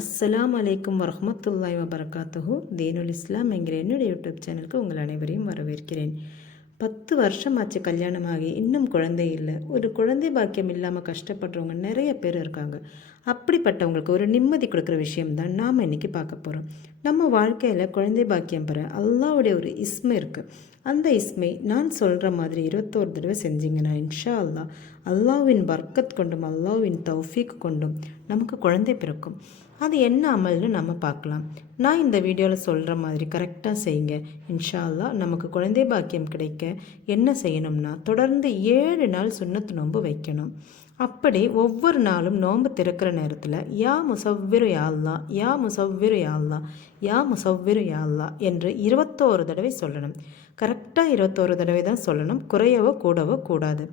அஸ்லாம் அலைக்கும் வரமத்துல்லாய் வபரகாத்துஹூ. தீனுல் இஸ்லாம் என்கிற என்னுடைய யூடியூப் சேனலுக்கு உங்கள் அனைவரையும் வரவேற்கிறேன். பத்து வருஷமாச்சு கல்யாணமாகி இன்னும் குழந்தை இல்லை. ஒரு குழந்தை பாக்கியம் இல்லாமல் கஷ்டப்படுறவங்க நிறைய பேர் இருக்காங்க. அப்படிப்பட்டவங்களுக்கு ஒரு நிம்மதி கொடுக்குற விஷயம்தான் நாம் இன்றைக்கி பார்க்க போகிறோம் நம்ம வாழ்க்கையில் குழந்தை பாக்கியம் பெற அல்லாவுடைய ஒரு இஸ்மை இருக்குது அந்த இஸ்மை நான் சொல்கிற மாதிரி இருபத்தோரு தடவை செஞ்சீங்கன்னா இன்ஷா அல்லா அல்லாவின் பர்க்கத் கொண்டும் அல்லாவின் தௌஃபீக் கொண்டும் நமக்கு குழந்தை பிறக்கும். அது என்ன அமல்னு நம்ம பார்க்கலாம். நான் இந்த வீடியோவில் சொல்கிற மாதிரி கரெக்டாக செய்யுங்க. இன்ஷா அல்லா நமக்கு குழந்தை பாக்கியம் கிடைக்க என்ன செய்யணும்னா தொடர்ந்து ஏழு நாள் சுண்ணத்து நோன்பு வைக்கணும். அப்படி ஒவ்வொரு நாளும் நோன்பு திறக்கிற நேரத்தில் யா முசவ்விரு யாழ்லா யா முசவ்விரு யாழ்லா யா முசவ்விரு யாழ்லா என்று இருபத்தோரு தடவை சொல்லணும். கரெக்டாக இருபத்தோரு தடவை தான் சொல்லணும். குறையவோ கூடவோ கூடாது.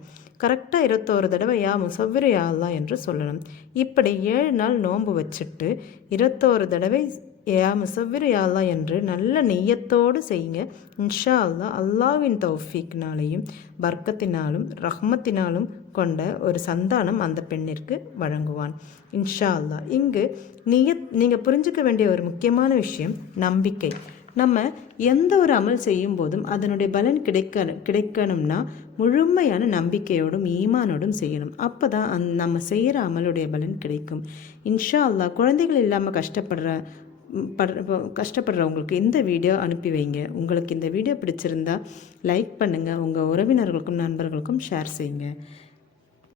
கரெக்டாக இருபத்தோரு தடவை யா முசவ்விரு யா அல்லா என்று சொல்லணும். இப்படி ஏழு நாள் நோன்பு வச்சுட்டு இருபத்தோரு தடவை யா முசவ்விரு யா அல்லா என்று நல்ல நெய்யத்தோடு செய்யுங்க. இன்ஷா அல்லா அல்லாவின் தௌஃபீக்னாலையும் பர்க்கத்தினாலும் ரஹ்மத்தினாலும் கொண்ட ஒரு சந்தானம் அந்த பெண்ணிற்கு வழங்குவான். இன்ஷா அல்லா இங்கு நீய நீங்கள் புரிஞ்சுக்க வேண்டிய ஒரு முக்கியமான விஷயம் நம்பிக்கை. நம்ம எந்த ஒரு அமல் செய்யும் போதும் அதனுடைய பலன் கிடைக்க கிடைக்கணும்னா முழுமையான நம்பிக்கையோடும் ஈமானோடும் செய்யணும். அப்போ தான் அந் நம்ம செய்கிற அமலுடைய பலன் கிடைக்கும். இன்ஷா அல்லா குழந்தைகள் இல்லாமல் கஷ்டப்படுற படுற கஷ்டப்படுறவங்களுக்கு இந்த வீடியோ அனுப்பி வைங்க. உங்களுக்கு இந்த வீடியோ பிடிச்சிருந்தா லைக் பண்ணுங்கள் உங்கள் உறவினர்களுக்கும் நண்பர்களுக்கும் ஷேர் செய்யுங்க.